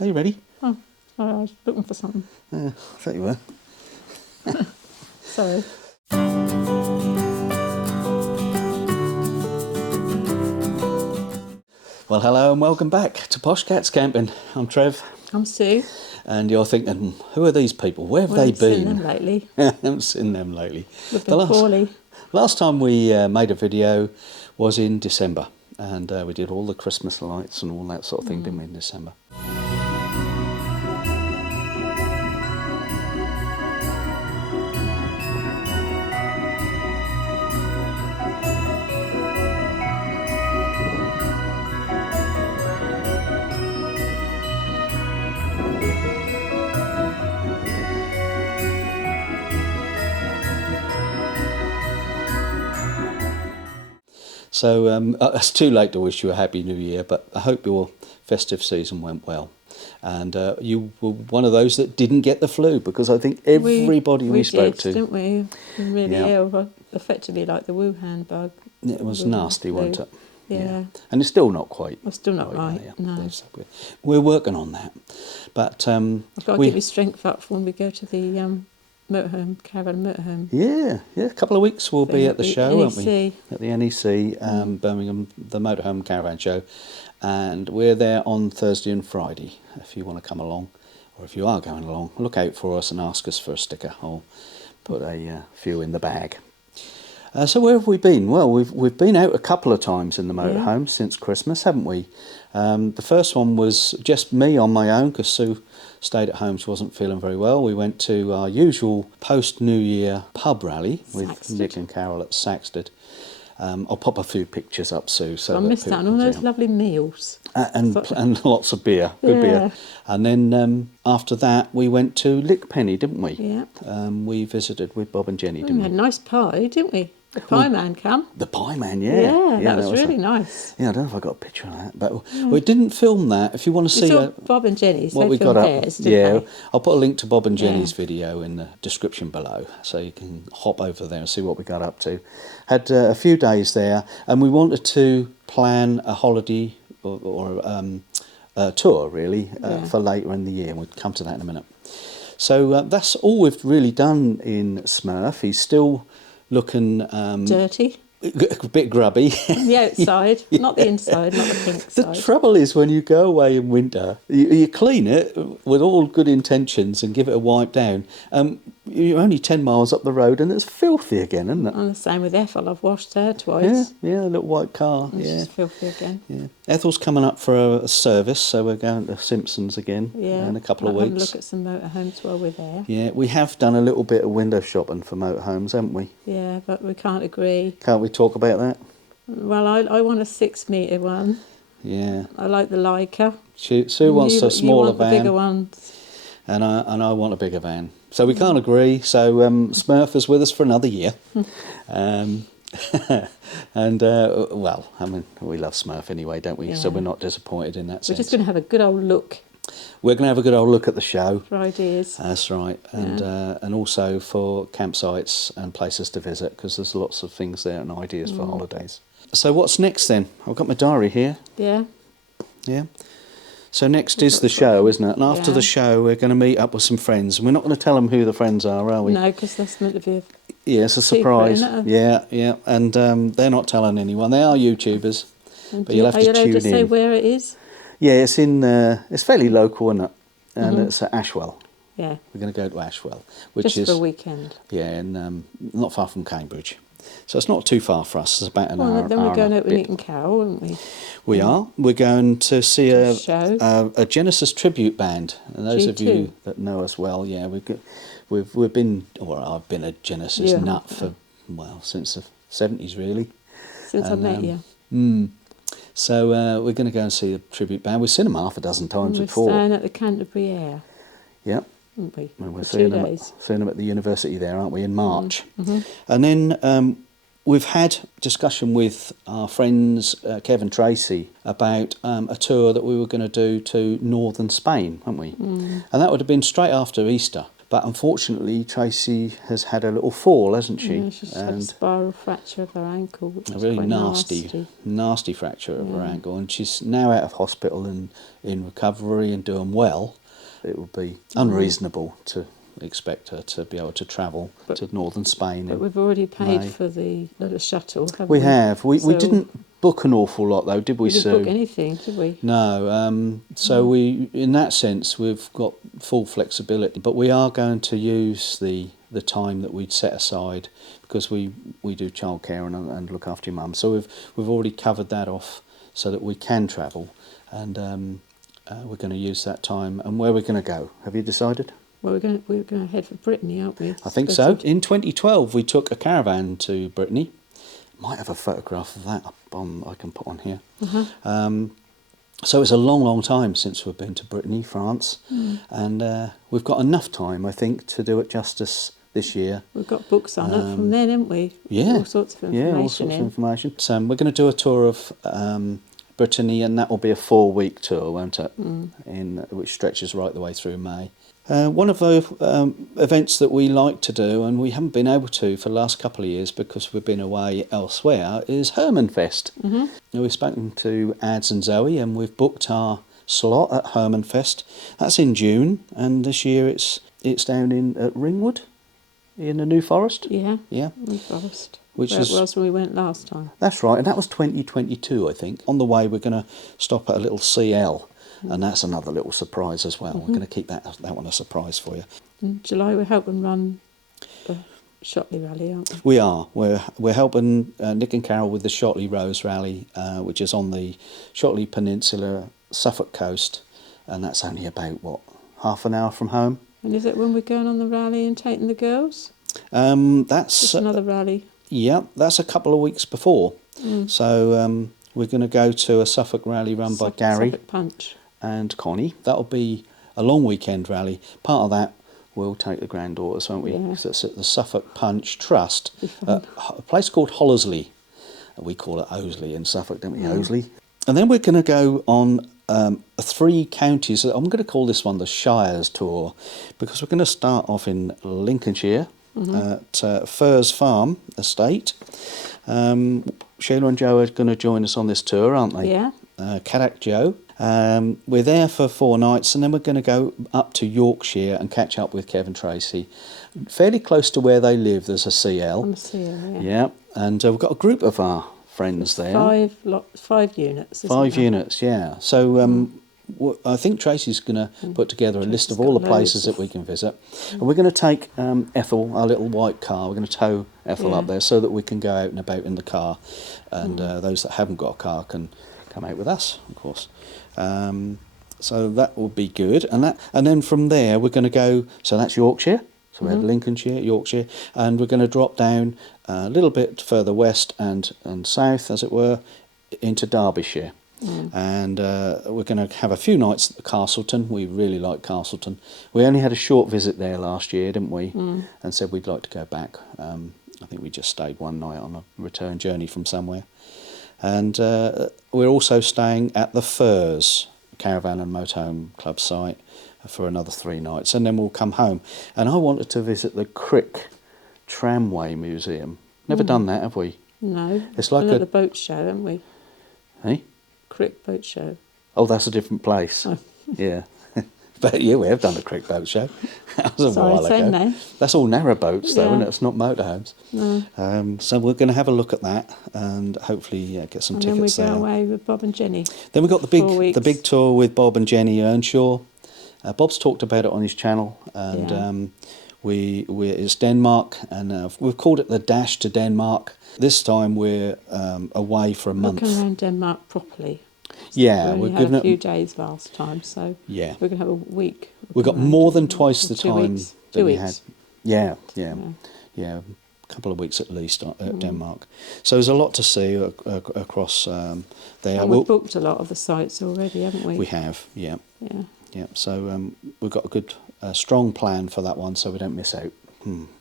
Are you ready? Oh, sorry, I was looking for something. I thought you were. Sorry. Well, hello and welcome back to Poshcats Camping. I'm Trev. I'm Sue. And you're thinking, who are these people? Where have We they haven't seen been? them lately. I haven't seen them lately. We've been poorly. Last time we made a video was in December, and we did all the Christmas lights and all that sort of thing, didn't we, in December? So it's too late to wish you a Happy New Year, but I hope your festive season went well. And you were one of those that didn't get the flu, because I think everybody we spoke to... didn't we? We were really ill, effectively like the Wuhan bug. It was nasty, wasn't it? Yeah. And it's still not quite... Well, still not right, no. We're working on that. But I've got to get my strength up for when we go to the... motorhome, caravan motorhome. Yeah, a couple of weeks we'll be at the show, won't we? At the NEC, Birmingham, the Motorhome Caravan Show. And we're there on Thursday and Friday, if you want to come along. Or if you are going along, look out for us and ask us for a sticker. I'll put a few in the bag. So where have we been? Well, we've been out a couple of times in the motorhome since Christmas, haven't we? The first one was just me on my own, because Sue stayed at home. She wasn't feeling very well. We went to our usual post-New Year pub rally with Nick and Carol at Saxted. I'll pop a few pictures up, Sue. So I missed out on all those lovely meals. And lots of beer, good beer. And then after that, we went to Lickpenny, didn't we? Yeah. We visited with Bob and Jenny, didn't we? We had a nice pie, didn't we? The pie man come. The pie man, Yeah, that was really nice. Yeah, I don't know if I got a picture of that, but we didn't film that. If you want to see Bob and Jenny's, what we got up, they? I'll put a link to Bob and Jenny's video in the description below, so you can hop over there and see what we got up to. Had a few days there, and we wanted to plan a holiday or a tour, really, for later in the year, and we'll come to that in a minute. So that's all we've really done in Smurf. He's still looking... dirty. A bit grubby. The outside, not the inside, not the pink side. The trouble is, when you go away in winter, you clean it with all good intentions and give it a wipe down. You're only 10 miles up the road and it's filthy again, isn't it? And the same with Ethel. I've washed her twice. Yeah, a little white car. And she's filthy again. Yeah. Ethel's coming up for a service, so we're going to Simpsons again in a couple of weeks. Have a look at some motorhomes while we're there. Yeah, we have done a little bit of window shopping for motorhomes, haven't we? Yeah, but we can't agree. Can't we talk about that? Well, I want a 6-metre one. Yeah. I like the Leica. Sue wants a smaller van. You want the bigger ones. And I want a bigger van. So we can't agree. So Smurf is with us for another year. Well, I mean, we love Smurf anyway, don't we? Yeah. So we're not disappointed in that sense. We're just going to have a good old look. We're going to have a good old look at the show. For ideas. That's right. And also for campsites and places to visit, because there's lots of things there and ideas for holidays. So what's next then? I've got my diary here. Yeah. Yeah. So next is the show, isn't it? And after the show, we're going to meet up with some friends. And we're not going to tell them who the friends are we? No, because that's meant to be it's a surprise. Yeah. And they're not telling anyone. They are YouTubers. But you'll have to tune in. Are you allowed to say where it is? Yeah, it's it's fairly local, isn't it? And it's at Ashwell. Yeah. We're going to go to Ashwell, which is... Just for a weekend. Yeah, and not far from Cambridge. So it's not too far for us. It's about an hour. Then we're going out with Nick and Carol, aren't we? We are. We're going to see a Genesis tribute band. And those of you that know us well, we've been, or I've been a Genesis nut for, since the 70s, really. Since I met you. So we're going to go and see a tribute band. We've seen them half a dozen times before. We're staying at the Canterbury Air. Yep. Aren't we? And we're seeing them at the university there, aren't we, in March. And then we've had discussion with our friends Kev and Tracy about a tour that we were going to do to northern Spain, haven't we? And that would have been straight after Easter. But unfortunately, Tracy has had a little fall, hasn't she? Yeah, she's had a spiral fracture of her ankle, which A is really quite nasty fracture of her ankle, and she's now out of hospital and in recovery and doing well. It would be unreasonable to expect her to be able to travel to northern Spain. But we've already paid for the little shuttle, haven't we? We have. We didn't book an awful lot though, did we, Sue? We didn't book anything, did we? No. So we, in that sense, we've got full flexibility, but we are going to use the time that we'd set aside, because we do childcare and look after your mum. So we've already covered that off so that we can travel, and we're going to use that time. And where we're going to go? Have you decided? Well, we're going to head for Brittany, aren't we? I think so. In 2012, we took a caravan to Brittany. Might have a photograph of that I can put on here. So it's a long time since we've been to Brittany, France, and we've got enough time, I think, to do it justice this year. We've got books on it from then, haven't we? Yeah. All sorts of information. Yeah, all sorts of information. So we're going to do a tour of Brittany, and that will be a 4-week tour, won't it? Which stretches right the way through May. One of the events that we like to do, and we haven't been able to for the last couple of years because we've been away elsewhere, is Hermanfest. We've spoken to Ads and Zoe, and we've booked our slot at Hermanfest. That's in June, and this year it's down at Ringwood, in the New Forest. Yeah. New Forest. Which Where it was when we went last time. That's right, and that was 2022, I think. On the way, we're going to stop at a little CL. And that's another little surprise as well. We're going to keep that one a surprise for you. In July, we're helping run the Shotley Rally, aren't we? We are. We're helping Nick and Carol with the Shotley Rose Rally, which is on the Shotley Peninsula, Suffolk coast, and that's only about, half an hour from home. And is it when we're going on the rally and taking the girls? That's just another rally. Yeah, that's a couple of weeks before. So we're going to go to a Suffolk rally run by Gary. Suffolk Punch. And Connie. That'll be a long weekend rally. Part of that we'll take the granddaughters, won't we? Yeah. So it's at the Suffolk Punch Trust, a place called Hollesley. We call it Oseley in Suffolk, don't we? Oseley. And then we're going to go on 3 counties. I'm going to call this one the Shires Tour, because we're going to start off in Lincolnshire at Furze Farm Estate. Sheila and Joe are going to join us on this tour, aren't they? Yeah. Caddock Joe. We're there for 4 nights, and then we're going to go up to Yorkshire and catch up with Kev and Tracy. Fairly close to where they live, there's a CL. On the CL, yeah. And we've got a group of our friends there. 5 units, 5 units, yeah. So I think Tracy's going to put together a list of all the places that we can visit. And we're going to take Ethel, our little white car, we're going to tow Ethel up there so that we can go out and about in the car. And those that haven't got a car can come out with us, of course. So that will be good, and then from there we're going to go. So that's Yorkshire. So we had Lincolnshire, Yorkshire, and we're going to drop down a little bit further west and south, as it were, into Derbyshire. And we're going to have a few nights at Castleton. We really like Castleton. We only had a short visit there last year, didn't we? And said we'd like to go back. I think we just stayed one night on a return journey from somewhere. And we're also staying at the Furze Caravan and Motorhome Club Site for another 3 nights, and then we'll come home. And I wanted to visit the Crick Tramway Museum. Never done that, have we? No. It's like the boat show, haven't we? Hey? Crick Boat Show. Oh, that's a different place. Oh. Yeah. But yeah, we have done the Crick Boat Show. That was a while ago. No. That's all narrow boats, though, isn't it? It's not motorhomes. No. So we're going to have a look at that and hopefully get some tickets there. And then we go away with Bob and Jenny. Then we've got the big tour with Bob and Jenny Earnshaw. Bob's talked about it on his channel, and it's Denmark, and we've called it the Dash to Denmark. This time we're away for a month. Looking around Denmark properly. Yeah, we had a few days last time, so we're going to have a week. We've got more than twice the time that we had. Yeah. A couple of weeks at least at Denmark. So there's a lot to see across there. And we've booked a lot of the sites already, haven't we? We have, yeah. Yeah. So we've got a good, strong plan for that one, so we don't miss out.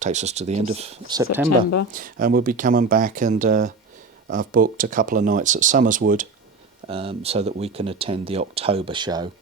Takes us to the end of September. And we'll be coming back, and I've booked a couple of nights at Summerswood, so that we can attend the October show.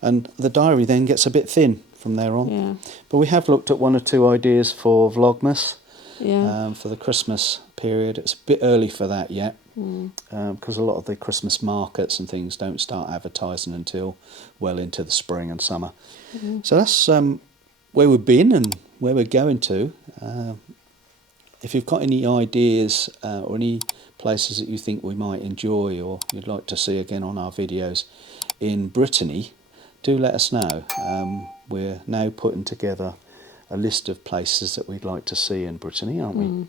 And the diary then gets a bit thin from there on. Yeah. But we have looked at 1 or 2 ideas for Vlogmas. Yeah. For the Christmas period. It's a bit early for that yet, because a lot of the Christmas markets and things don't start advertising until well into the spring and summer. So that's where we've been and where we're going to. If you've got any ideas or any places that you think we might enjoy or you'd like to see again on our videos in Brittany, do let us know. We're now putting together a list of places that we'd like to see in Brittany, aren't we?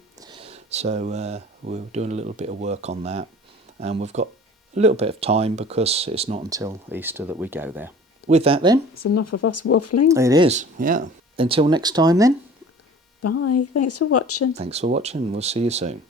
So we're doing a little bit of work on that, and we've got a little bit of time because it's not until Easter that we go there. With that then, it's enough of us waffling. It is, yeah. Until next time then. Bye. Thanks for watching. Thanks for watching. We'll see you soon.